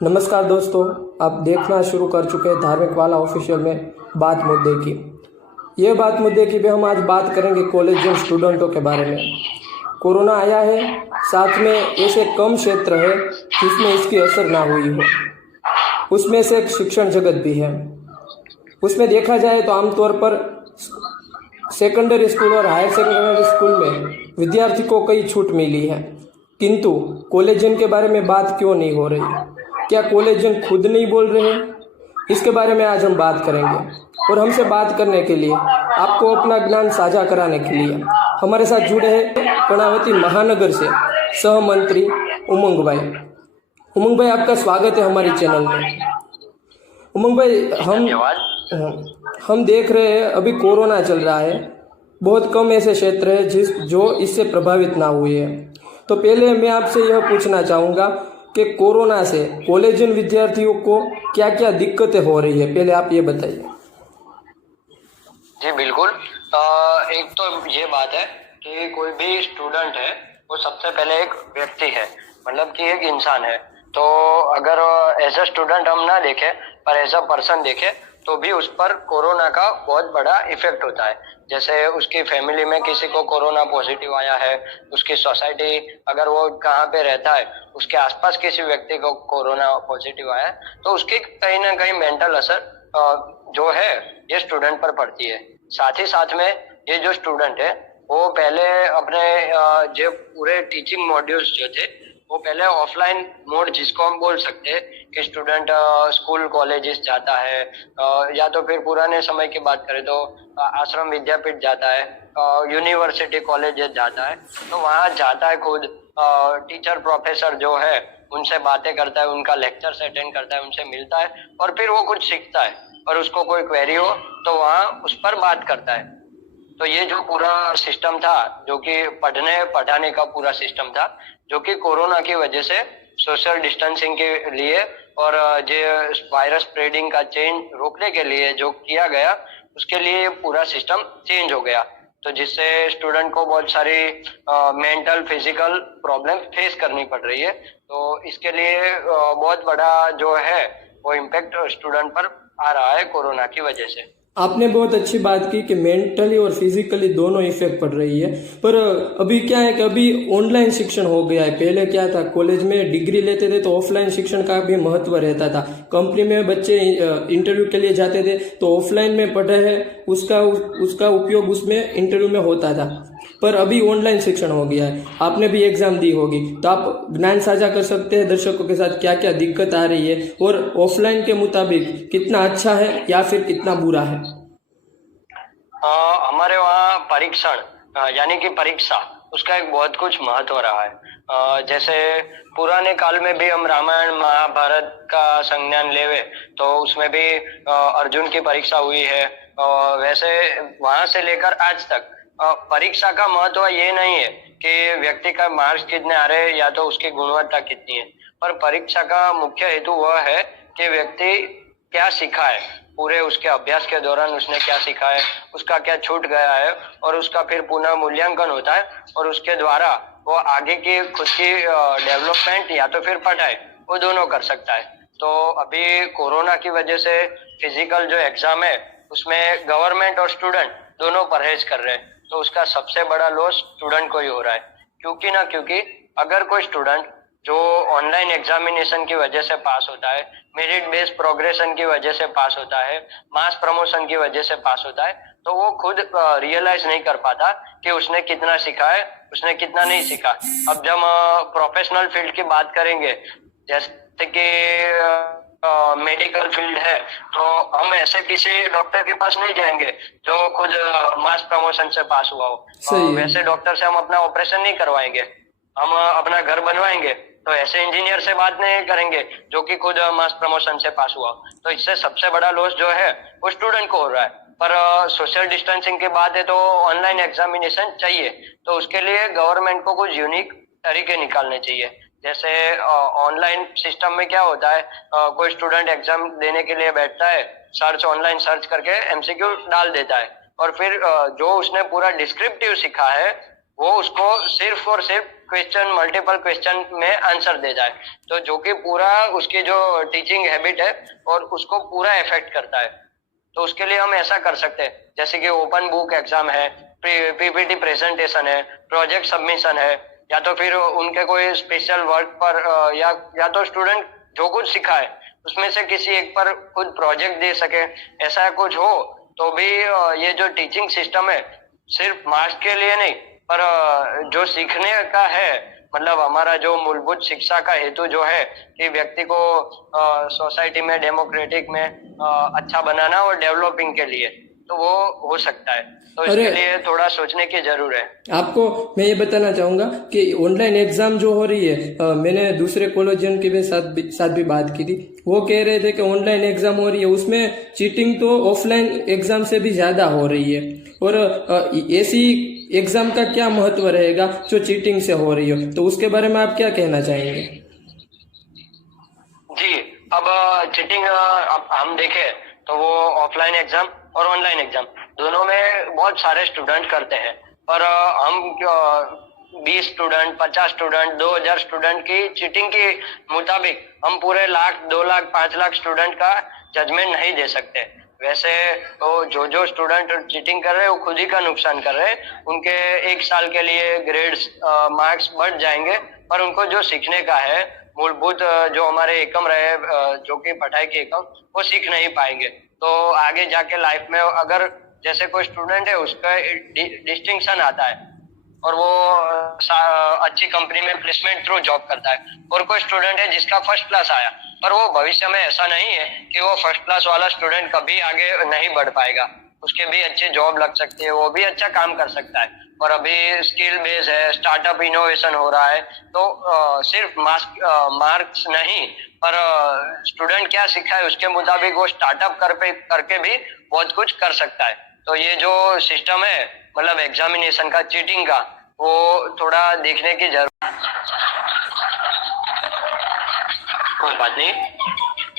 नमस्कार दोस्तों, आप देखना शुरू कर चुके हैं धार्मिक वाला ऑफिशियल में बात मुद्दे की। ये बात मुद्दे की भी हम आज बात करेंगे कॉलेज और स्टूडेंटों के बारे में। कोरोना आया है, साथ में ऐसे कम क्षेत्र है जिसमें इसकी असर ना हुई हो। उसमें से एक शिक्षण जगत भी है। उसमें देखा जाए तो आमतौर पर सेकेंडरी स्कूल और हायर सेकेंडरी स्कूल में विद्यार्थी को कई छूट मिली है, किंतु कॉलेजन के बारे में बात क्यों नहीं हो रही? क्या कॉलेजन खुद नहीं बोल रहे? इसके बारे में आज हम बात करेंगे। और हमसे बात करने के लिए, आपको अपना ज्ञान साझा कराने के लिए हमारे साथ जुड़े हैं कर्णावती महानगर से सह मंत्री उमंग भाई। उमंग भाई, आपका स्वागत है हमारे चैनल में। उमंग भाई, हम देख रहे हैं अभी कोरोना चल रहा है, बहुत कम ऐसे क्षेत्र है जो इससे प्रभावित ना हुए हैं। तो पहले मैं आपसे यह पूछना चाहूँगा कि कोरोना से कॉलेजन विद्यार्थियों को क्या क्या दिक्कतें हो रही है, पहले आप ये बताइए। जी बिल्कुल। एक तो ये बात है कि कोई भी स्टूडेंट है वो सबसे पहले एक व्यक्ति है, मतलब कि एक इंसान है। तो अगर एज अ स्टूडेंट हम ना देखें पर एज अ पर्सन देखें तो भी उस पर कोरोना का बहुत बड़ा इफेक्ट होता है। जैसे उसकी फैमिली में किसी को कोरोना पॉजिटिव आया है, उसकी सोसाइटी अगर वो कहाँ पे रहता है उसके आसपास किसी व्यक्ति को कोरोना पॉजिटिव आया है, तो उसकी कहीं ना कहीं मेंटल असर जो है ये स्टूडेंट पर पड़ती है। साथ ही साथ में ये जो स्टूडेंट है वो पहले अपने जो पूरे टीचिंग मॉड्यूल्स जो थे वो पहले ऑफलाइन मोड, जिसको हम बोल सकते हैं कि स्टूडेंट स्कूल कॉलेजेस जाता है, या तो फिर पुराने समय की बात करें तो आश्रम विद्यापीठ जाता है, यूनिवर्सिटी कॉलेजेस जाता है। तो वहाँ जाता है खुद, टीचर प्रोफेसर जो है उनसे बातें करता है, उनका लेक्चर्स अटेंड करता है, उनसे मिलता है और फिर वो कुछ सीखता है और उसको कोई क्वेरी हो तो वहाँ उस पर बात करता है। तो ये जो पूरा सिस्टम था, जो कि पढ़ने पढ़ाने का पूरा सिस्टम था, जो कि कोरोना की वजह से सोशल डिस्टेंसिंग के लिए और जो वायरस स्प्रेडिंग का चेन रोकने के लिए जो किया गया, उसके लिए पूरा सिस्टम चेंज हो गया। तो जिससे स्टूडेंट को बहुत सारी मेंटल फिजिकल प्रॉब्लम फेस करनी पड़ रही है। तो इसके लिए बहुत बड़ा जो है वो इम्पैक्ट स्टूडेंट पर आ रहा है कोरोना की वजह से। आपने बहुत अच्छी बात की कि मेंटली और फिजिकली दोनों इफेक्ट पड़ रही है। पर अभी क्या है कि अभी ऑनलाइन शिक्षण हो गया है। पहले क्या था, कॉलेज में डिग्री लेते थे तो ऑफलाइन शिक्षण का भी महत्व रहता था। कंपनी में बच्चे इंटरव्यू के लिए जाते थे तो ऑफलाइन में पढ़े हैं, उसका उपयोग उसमें इंटरव्यू में होता था। पर अभी ऑनलाइन शिक्षण हो गया है, आपने भी एग्जाम दी होगी, तो आप ज्ञान साझा कर सकते हैं दर्शकों के साथ क्या क्या दिक्कत आ रही है और ऑफलाइन के मुताबिक कितना अच्छा है या फिर कितना बुरा है। हमारे वहाँ परीक्षण यानी कि परीक्षा, उसका एक बहुत कुछ महत्व रहा है। जैसे पुराने काल में भी हम रामायण महाभारत का संज्ञान लेवे तो उसमें भी अर्जुन की परीक्षा हुई है। वैसे वहां से लेकर आज तक परीक्षा का महत्व ये नहीं है कि व्यक्ति का मार्क्स कितने आ रहे हैं या तो उसकी गुणवत्ता कितनी है, पर परीक्षा का मुख्य हेतु वह है कि व्यक्ति क्या सीखा है, पूरे उसके अभ्यास के दौरान उसने क्या सीखा है, उसका क्या छूट गया है, और उसका फिर पुनः मूल्यांकन होता है और उसके द्वारा वो आगे की खुद की डेवलपमेंट या तो फिर पढ़ाई, वो दोनों कर सकता है। तो अभी कोरोना की वजह से फिजिकल जो एग्जाम है उसमें गवर्नमेंट और स्टूडेंट दोनों परहेज कर रहे हैं, तो उसका सबसे बड़ा लॉस स्टूडेंट को ही हो रहा है। क्योंकि अगर कोई स्टूडेंट जो ऑनलाइन एग्जामिनेशन की वजह से पास होता है, मेरिट बेस्ड प्रोग्रेशन की वजह से पास होता है, मास प्रमोशन की वजह से पास होता है, तो वो खुद रियलाइज नहीं कर पाता कि उसने कितना सीखा है, उसने कितना नहीं सीखा। अब जब प्रोफेशनल फील्ड की बात करेंगे, जैसे कि मेडिकल फील्ड है, तो हम ऐसे किसी डॉक्टर के पास नहीं जाएंगे जो खुद मास प्रमोशन से पास हुआ हो। वैसे डॉक्टर से हम अपना ऑपरेशन नहीं करवाएंगे, हम अपना घर बनवाएंगे। तो ऐसे इंजीनियर से बात नहीं करेंगे जो कि खुद मास प्रमोशन से पास हुआ। तो इससे सबसे बड़ा लॉस जो है वो स्टूडेंट को हो रहा है। पर सोशल डिस्टेंसिंग की बात है तो ऑनलाइन एग्जामिनेशन चाहिए, तो उसके लिए गवर्नमेंट को कुछ यूनिक तरीके निकालने चाहिए। जैसे ऑनलाइन सिस्टम में क्या होता है, कोई स्टूडेंट एग्जाम देने के लिए बैठता है, ऑनलाइन सर्च करके एमसीक्यू डाल देता है और फिर जो उसने पूरा डिस्क्रिप्टिव सीखा है वो उसको सिर्फ और सिर्फ क्वेश्चन मल्टीपल क्वेश्चन में आंसर दे जाए, तो जो कि पूरा उसकी जो टीचिंग हैबिट है और उसको पूरा इफेक्ट करता है। तो उसके लिए हम ऐसा कर सकते हैं, जैसे कि ओपन बुक एग्जाम है, पीपीटी प्रेजेंटेशन है, प्रोजेक्ट सबमिशन है, या तो फिर उनके कोई स्पेशल वर्क पर या तो स्टूडेंट जो कुछ सीखा है उसमें से किसी एक पर खुद प्रोजेक्ट दे सके, ऐसा कुछ हो तो भी ये जो टीचिंग सिस्टम है सिर्फ मार्क्स के लिए नहीं, पर जो सीखने का है, मतलब हमारा जो मूलभूत शिक्षा का हेतु जो है कि व्यक्ति को सोसाइटी में डेमोक्रेटिक में अच्छा बनाना और डेवलपिंग के लिए, तो वो हो सकता है। तो इसके लिए थोड़ा सोचने की जरूर है। आपको मैं ये बताना चाहूंगा कि ऑनलाइन एग्जाम जो हो रही है, मैंने दूसरे कॉलेजियन के साथ भी बात की थी। वो कह रहे थे कि ऑनलाइन एग्जाम हो रही है, उसमें चीटिंग तो ऑफलाइन एग्जाम से भी ज्यादा हो रही है। और ऐसी एग्जाम का क्या महत्व रहेगा जो चीटिंग से हो रही हो, तो उसके बारे में आप क्या कहना चाहेंगे? जी, अब चीटिंग हम देखें तो वो ऑफलाइन एग्जाम और ऑनलाइन एग्जाम दोनों में बहुत सारे स्टूडेंट करते हैं, पर हम 20 स्टूडेंट, 50 स्टूडेंट, 2000 स्टूडेंट की चीटिंग के मुताबिक हम पूरे लाख, 2 लाख, 5 लाख स्टूडेंट का जजमेंट नहीं दे सकते। वैसे तो जो स्टूडेंट चीटिंग कर रहे हैं वो खुद ही का नुकसान कर रहे हैं। उनके 1 साल के लिए ग्रेड्स, मार्क्स बढ़ जाएंगे, पर उनको जो सीखने का है, मूलभूत जो हमारे एकम रहे, जो कि पढ़ाई के एकम, वो सीख नहीं पाएंगे। तो आगे जाके लाइफ में अगर जैसे कोई स्टूडेंट है उसका डिस्टिंक्शन आता है और वो अच्छी कंपनी में प्लेसमेंट थ्रू जॉब करता है, और कोई स्टूडेंट है जिसका फर्स्ट क्लास आया, पर वो भविष्य में ऐसा नहीं है कि वो फर्स्ट क्लास वाला स्टूडेंट कभी आगे नहीं बढ़ पाएगा, उसके भी अच्छी जॉब लग सकती है, वो भी अच्छा काम कर सकता है। और अभी स्किल बेस है, स्टार्टअप इनोवेशन हो रहा है, तो सिर्फ मार्क्स नहीं, पर स्टूडेंट क्या सीखा है उसके मुताबिक वो स्टार्टअप करके भी बहुत कुछ कर सकता है। तो ये जो सिस्टम है, मतलब एग्जामिनेशन का, चीटिंग का, वो थोड़ा देखने की जरूरत। कोई बात नहीं।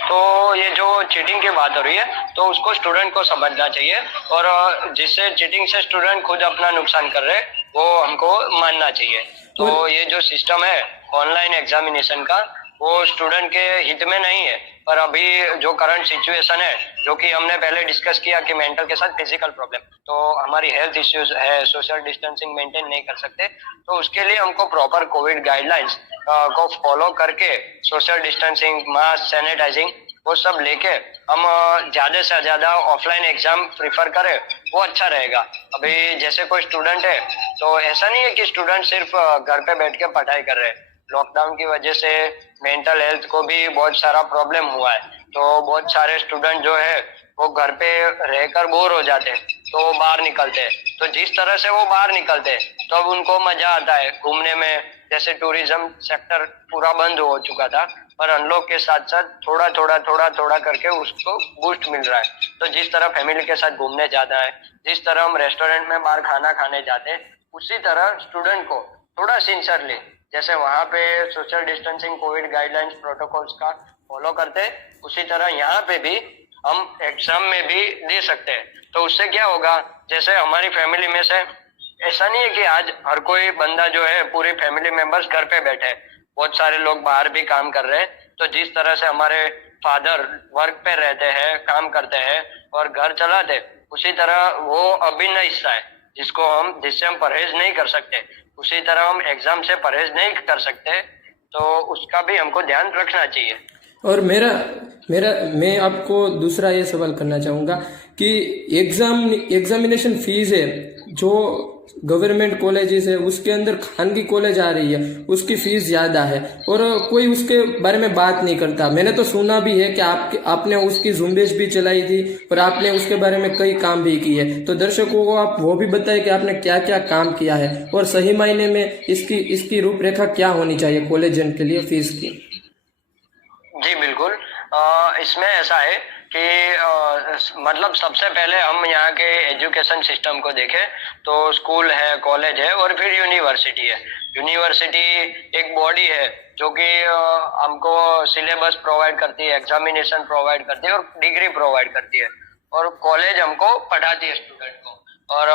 तो ये जो चीटिंग की बात हो रही है, तो उसको स्टूडेंट को समझना चाहिए, और जिससे चीटिंग से स्टूडेंट खुद अपना नुकसान कर रहे हैं वो हमको मानना चाहिए। तो ये जो सिस्टम है ऑनलाइन एग्जामिनेशन का, वो स्टूडेंट के हित में नहीं है, पर अभी जो करंट सिचुएशन है, जो कि हमने पहले डिस्कस किया कि मेंटल के साथ फिजिकल प्रॉब्लम, तो हमारी हेल्थ इश्यूज है, सोशल डिस्टेंसिंग मेंटेन नहीं कर सकते, तो उसके लिए हमको प्रॉपर कोविड गाइडलाइंस को फॉलो करके सोशल डिस्टेंसिंग, मास्क, सैनिटाइजिंग, वो सब लेके हम ज्यादा से ज्यादा ऑफलाइन एग्जाम प्रिफर करें, वो अच्छा रहेगा। अभी जैसे कोई स्टूडेंट है, तो ऐसा नहीं है कि स्टूडेंट सिर्फ घर पे बैठ के पढ़ाई कर रहे हैं। लॉकडाउन की वजह से मेंटल हेल्थ को भी बहुत सारा प्रॉब्लम हुआ है, तो बहुत सारे स्टूडेंट जो है वो घर पे रहकर बोर हो जाते हैं, तो वो बाहर निकलते हैं। तो जिस तरह से वो बाहर निकलते हैं तो अब उनको मजा आता है घूमने में। जैसे टूरिज्म सेक्टर पूरा बंद हो चुका था, पर अनलॉक के साथ साथ थोड़ा करके उसको बूस्ट मिल रहा है। तो जिस तरह फैमिली के साथ घूमने जाना है, जिस तरह हम रेस्टोरेंट में बाहर खाना खाने जाते हैं, उसी तरह स्टूडेंट को थोड़ा सिंसियरली, जैसे वहां पे social distancing, Covid guidelines, protocols का फॉलो करते, उसी तरह यहाँ पे भी हम एग्जाम में भी दे सकते हैं। तो उससे क्या होगा, जैसे हमारी फैमिली में से ऐसा नहीं है कि आज हर कोई बंदा जो है, पूरी फैमिली मेंबर्स घर पे बैठे हैं, बहुत सारे लोग बाहर भी काम कर रहे हैं। तो जिस तरह से हमारे फादर वर्क पे रहते हैं, काम करते हैं और घर चलाते, उसी तरह वो अभिन्न हिस्सा है जिससे हम परहेज नहीं कर सकते, उसी तरह हम एग्जाम से परहेज नहीं कर सकते, तो उसका भी हमको ध्यान रखना चाहिए। और मेरा मैं आपको दूसरा ये सवाल करना चाहूँगा कि एग्जामिनेशन फीस है जो गवर्नमेंट कॉलेजेस है, उसके अंदर खानगी कॉलेज आ रही है, उसकी फीस ज़्यादा है और कोई उसके बारे में बात नहीं करता। मैंने तो सुना भी है कि आपने उसकी झुंबेश भी चलाई थी और आपने उसके बारे में कई काम भी किए। तो दर्शकों को आप वो भी बताएं कि आपने क्या क्या काम किया है और सही मायने में इसकी रूपरेखा क्या होनी चाहिए कॉलेजियन के लिए फीस की। जी बिल्कुल। इसमें ऐसा है कि मतलब सबसे पहले हम यहाँ के एजुकेशन सिस्टम को देखें तो स्कूल है, कॉलेज है और फिर यूनिवर्सिटी है। यूनिवर्सिटी एक बॉडी है जो कि हमको सिलेबस प्रोवाइड करती है, एग्जामिनेशन प्रोवाइड करती है और डिग्री प्रोवाइड करती है, और कॉलेज हमको पढ़ाती है स्टूडेंट को। और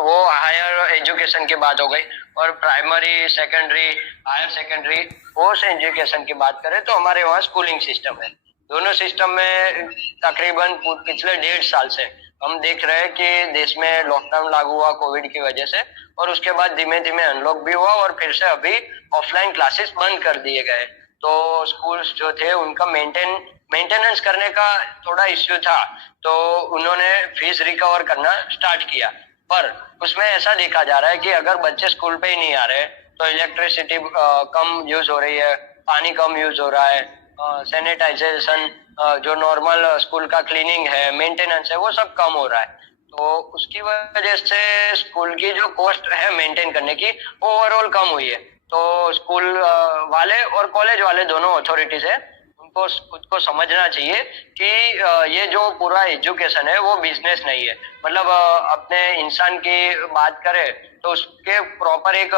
वो हायर एजुकेशन की बात हो गई। और प्राइमरी, सेकेंडरी, हायर सेकेंडरी, वो से एजुकेशन की बात करें तो हमारे वहाँ स्कूलिंग सिस्टम है। दोनों सिस्टम में तकरीबन पिछले 1.5 साल से हम देख रहे हैं कि देश में लॉकडाउन लागू हुआ कोविड की वजह से, और उसके बाद धीमे धीमे अनलॉक भी हुआ, और फिर से अभी ऑफलाइन क्लासेस बंद कर दिए गए। तो स्कूल्स जो थे उनका मेंटेनेंस करने का थोड़ा इश्यू था, तो उन्होंने फीस रिकवर करना स्टार्ट किया। पर उसमें ऐसा देखा जा रहा है कि अगर बच्चे स्कूल पे ही नहीं आ रहे तो इलेक्ट्रिसिटी कम यूज हो रही है, पानी कम यूज हो रहा है, सैनिटाइजेशन, जो नॉर्मल स्कूल का क्लीनिंग है, मेंटेनेंस है, वो सब कम हो रहा है। तो उसकी वजह से स्कूल की जो कॉस्ट है मेंटेन करने की, वो ओवरऑल कम हुई है। तो स्कूल वाले और कॉलेज वाले दोनों अथॉरिटीज है, उनको खुद को समझना चाहिए कि ये जो पूरा एजुकेशन है वो बिजनेस नहीं है। मतलब अपने इंसान की बात करें तो उसके प्रॉपर एक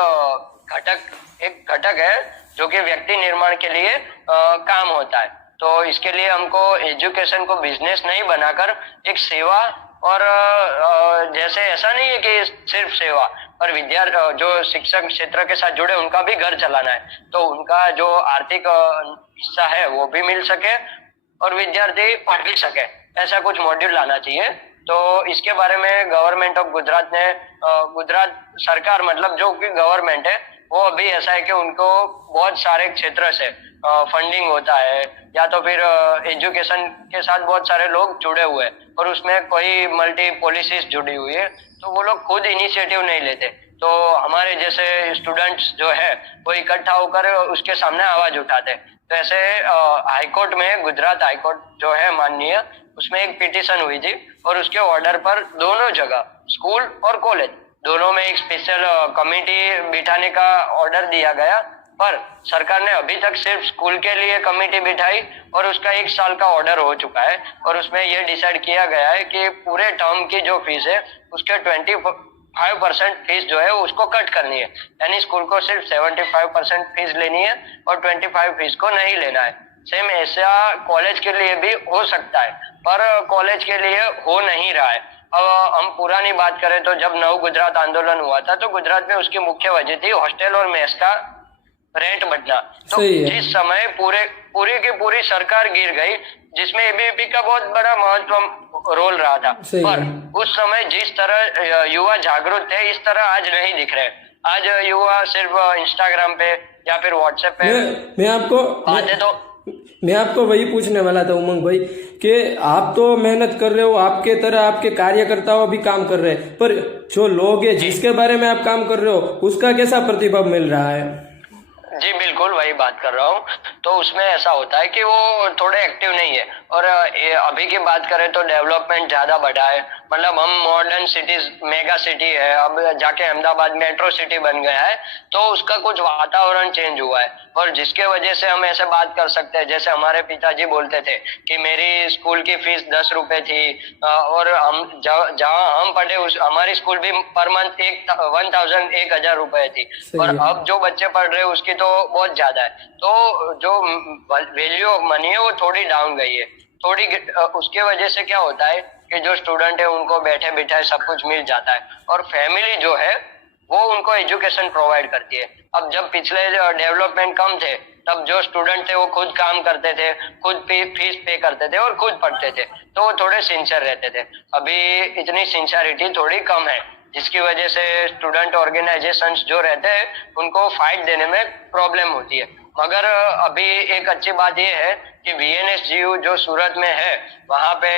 घटक है जो कि व्यक्ति निर्माण के लिए काम होता है। तो इसके लिए हमको एजुकेशन को बिजनेस नहीं बनाकर एक सेवा, और जैसे ऐसा नहीं है कि सिर्फ सेवा, पर विद्यार्थी जो शिक्षक क्षेत्र के साथ जुड़े उनका भी घर चलाना है, तो उनका जो आर्थिक हिस्सा है वो भी मिल सके और विद्यार्थी पढ़ भी सके, ऐसा कुछ मॉड्यूल लाना चाहिए। तो इसके बारे में गवर्नमेंट ऑफ गुजरात ने गुजरात सरकार, मतलब जो कि गवर्नमेंट है, वो अभी ऐसा है कि उनको बहुत सारे क्षेत्र से फंडिंग होता है, या तो फिर एजुकेशन के साथ बहुत सारे लोग जुड़े हुए हैं और उसमें कोई मल्टी पॉलिसीज जुड़ी हुई है, तो वो लोग खुद इनिशिएटिव नहीं लेते। तो हमारे जैसे स्टूडेंट्स जो है वो इकट्ठा होकर उसके सामने आवाज उठाते। तो ऐसे हाईकोर्ट में, गुजरात हाईकोर्ट जो है माननीय, उसमें एक पिटीशन हुई थी, और उसके ऑर्डर पर दोनों जगह, स्कूल और कॉलेज दोनों में एक स्पेशल कमेटी बिठाने का ऑर्डर दिया गया। पर सरकार ने अभी तक सिर्फ स्कूल के लिए कमेटी बिठाई, और उसका 1 साल का ऑर्डर हो चुका है, और उसमें यह डिसाइड किया गया है कि पूरे टर्म की जो फीस है उसके 25% फीस जो है उसको कट करनी है। यानी स्कूल को सिर्फ 75% फीस लेनी है और 25 फीस को नहीं लेना है। सेम ऐसा कॉलेज के लिए भी हो सकता है, पर कॉलेज के लिए हो नहीं रहा है। अब हम पुरानी बात करें तो जब नव गुजरात आंदोलन हुआ था तो गुजरात में उसकी मुख्य वजह थी हॉस्टल और मेस का रेंट बढ़ना। तो जिस समय पूरी की पूरी सरकार गिर गई, जिसमें एबीवीपी का बहुत बड़ा महत्व रोल रहा था, पर उस समय जिस तरह युवा जागरूक थे, इस तरह आज नहीं दिख रहे। आज युवा सिर्फ इंस्टाग्राम पे या फिर व्हाट्सएप पे मैं आपको वही पूछने वाला था उमंग भाई, कि आप तो मेहनत कर रहे हो, आपके तरह आपके कार्यकर्ताओं भी काम कर रहे हैं, पर जो लोग है जिसके बारे में आप काम कर रहे हो उसका कैसा प्रतिभाग मिल रहा है? जी बिल्कुल वही बात कर रहा हूँ। तो उसमें ऐसा होता है कि वो थोड़े एक्टिव नहीं है, और अभी की बात करें तो डेवलपमेंट ज्यादा बढ़ा है। मतलब हम मॉडर्न सिटीज, मेगा सिटी है, अब जाके अहमदाबाद मेट्रो सिटी बन गया है, तो उसका कुछ वातावरण चेंज हुआ है, और जिसके वजह से हम ऐसे बात कर सकते हैं। जैसे हमारे पिताजी बोलते थे कि मेरी स्कूल की फीस 10 रुपए थी, और हम जहाँ हम पढ़े उस हमारी स्कूल भी पर मंथ 1,000 रुपए थी, और अब जो बच्चे पढ़ रहे हैं उसकी तो बहुत ज्यादा है। तो जो वैल्यू ऑफ मनी है वो थोड़ी डाउन गई है थोड़ी। उसके वजह से क्या होता है कि जो स्टूडेंट है उनको बैठे बिठाए सब कुछ मिल जाता है, और फैमिली जो है वो उनको एजुकेशन प्रोवाइड करती है। अब जब पिछले डेवलपमेंट कम थे तब जो स्टूडेंट थे वो खुद काम करते थे, खुद फीस पे करते थे और खुद पढ़ते थे, तो वो थोड़े सिंसियर रहते थे। अभी इतनी सिंसियरिटी थोड़ी कम है, जिसकी वजह से स्टूडेंट ऑर्गेनाइजेशंस जो रहते हैं उनको फाइट देने में प्रॉब्लम होती है। मगर अभी एक अच्छी बात यह है कि VNSGU जो सूरत में है वहां पे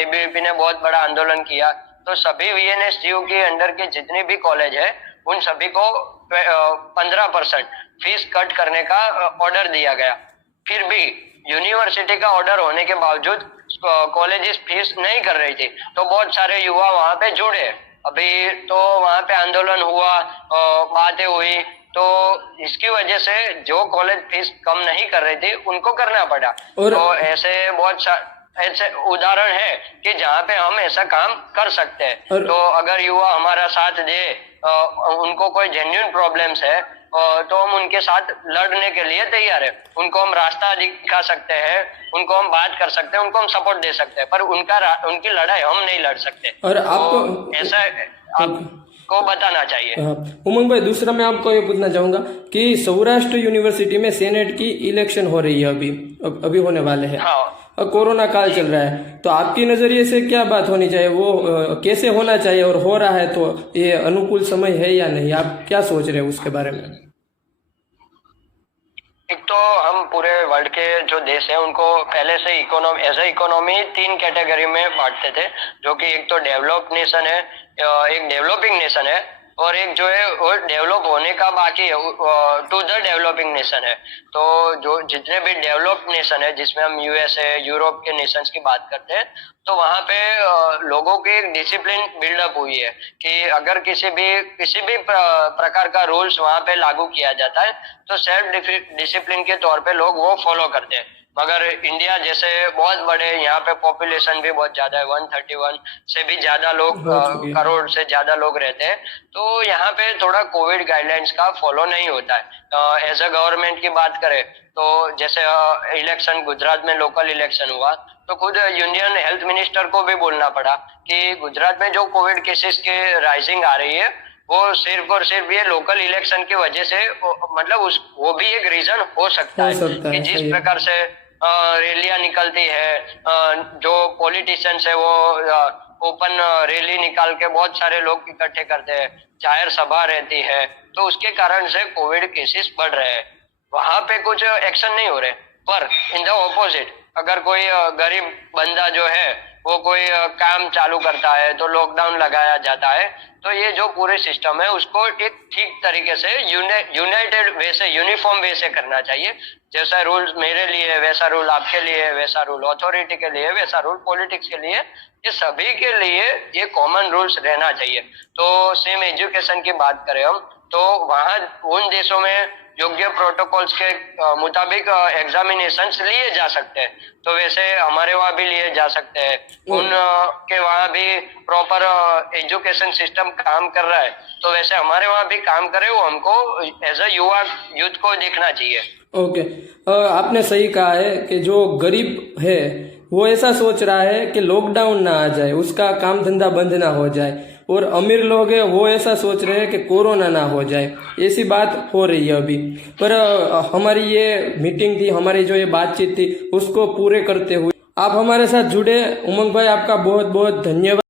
एबीवीपी ने बहुत बड़ा आंदोलन किया, तो सभी VNSGU के अंडर के जितने भी कॉलेज है उन सभी को 15% फीस कट करने का ऑर्डर दिया गया। फिर भी यूनिवर्सिटी का ऑर्डर होने के बावजूद कॉलेजेस फीस नहीं कर रही थी, तो बहुत सारे युवा वहां पे जुड़े। अभी तो वहां पे आंदोलन हुआ, बातें हुई, तो इसकी वजह से जो कॉलेज फीस कम नहीं कर रही थी उनको करना पड़ा। तो ऐसे बहुत ऐसे उदाहरण है कि जहाँ पे हम ऐसा काम कर सकते हैं। तो अगर युवा हमारा साथ दे, उनको कोई जेन्युइन प्रॉब्लम्स है तो हम उनके साथ लड़ने के लिए तैयार है। उनको हम रास्ता दिखा सकते हैं, उनको हम बात कर सकते हैं, उनको हम सपोर्ट दे सकते हैं, पर उनकी लड़ाई हम नहीं लड़ सकते। और आपको ऐसा आपको बताना चाहिए। हाँ, उमंग भाई, दूसरा मैं आपको ये पूछना चाहूंगा कि सौराष्ट्र यूनिवर्सिटी में सेनेट की इलेक्शन हो रही है, अभी होने वाले हैं। हाँ, और कोरोना काल चल रहा है, तो आपकी नजरिए से क्या बात होनी चाहिए, वो कैसे होना चाहिए, और हो रहा है तो ये अनुकूल समय है या नहीं, आप क्या सोच रहे हैं उसके बारे में? एक तो हम पूरे वर्ल्ड के जो देश है उनको पहले से इकोनॉमी 3 कैटेगरी में बांटते थे, जो कि एक तो डेवलप्ड नेशन है, एक डेवलपिंग नेशन है, और एक जो है वो डेवलप होने का बाकी है, टू द डेवलपिंग नेशन है। तो जो जितने भी डेवलप्ड नेशन है, जिसमें हम यूएसए, यूरोप के नेशंस की बात करते हैं, तो वहां पे लोगों की एक डिसिप्लिन बिल्डअप हुई है कि अगर किसी भी प्रकार का रूल्स वहां पे लागू किया जाता है तो सेल्फ डिसिप्लिन के तौर पे लोग वो फॉलो करते हैं। मगर इंडिया जैसे बहुत बड़े, यहाँ पे पॉपुलेशन भी बहुत ज्यादा है, 131 से भी ज्यादा लोग, करोड़ से ज्यादा लोग रहते हैं, तो यहाँ पे थोड़ा कोविड गाइडलाइंस का फॉलो नहीं होता है। एज अ गवर्नमेंट की बात करें तो जैसे इलेक्शन, गुजरात में लोकल इलेक्शन हुआ, तो खुद यूनियन हेल्थ मिनिस्टर को भी बोलना पड़ा कि गुजरात में जो कोविड केसेस के राइजिंग आ रही है वो सिर्फ और सिर्फ ये लोकल इलेक्शन की वजह से, मतलब वो भी एक रीजन हो सकता है कि जिस प्रकार से रैलियां निकलती है, जो पॉलिटिशियंस है वो ओपन रैली निकाल के बहुत सारे लोग इकट्ठे करते हैं, जाहिर सभा रहती है, तो उसके कारण से कोविड केसेस बढ़ रहे हैं। वहां पे कुछ एक्शन नहीं हो रहे, पर इन द ऑपोजिट अगर कोई गरीब बंदा जो है वो कोई काम चालू करता है तो लॉकडाउन लगाया जाता है। तो ये जो पूरे सिस्टम है उसको एक ठीक तरीके से यूनाइटेड वे से, यूनिफॉर्म वे से करना चाहिए। जैसा रूल मेरे लिए है वैसा रूल आपके लिए है, वैसा रूल अथॉरिटी के लिए, वैसा रूल पॉलिटिक्स के लिए, ये सभी के लिए ये कॉमन रूल्स रहना चाहिए। तो सेम एजुकेशन की बात करें हम, तो वहाँ उन देशों में योग्य प्रोटोकॉल्स के मुताबिक एग्जामिनेशंस लिए जा सकते हैं, तो वैसे हमारे वहाँ भी लिए जा सकते हैं। उन के वहाँ भी प्रॉपर एजुकेशन सिस्टम काम कर रहा है, तो वैसे हमारे वहाँ भी काम करे, वो हमको एज अ यूथ को देखना चाहिए। ओके, आपने सही कहा है कि जो गरीब है वो ऐसा सोच रहा है कि लॉकडाउन ना आ जाए, उसका काम धंधा बंद ना हो जाए, और अमीर लोग हैं वो ऐसा सोच रहे हैं कि कोरोना ना हो जाए। ऐसी बात हो रही है अभी। पर हमारी ये मीटिंग थी, हमारी जो ये बातचीत थी, उसको पूरे करते हुए आप हमारे साथ जुड़े। उमंग भाई, आपका बहुत बहुत धन्यवाद।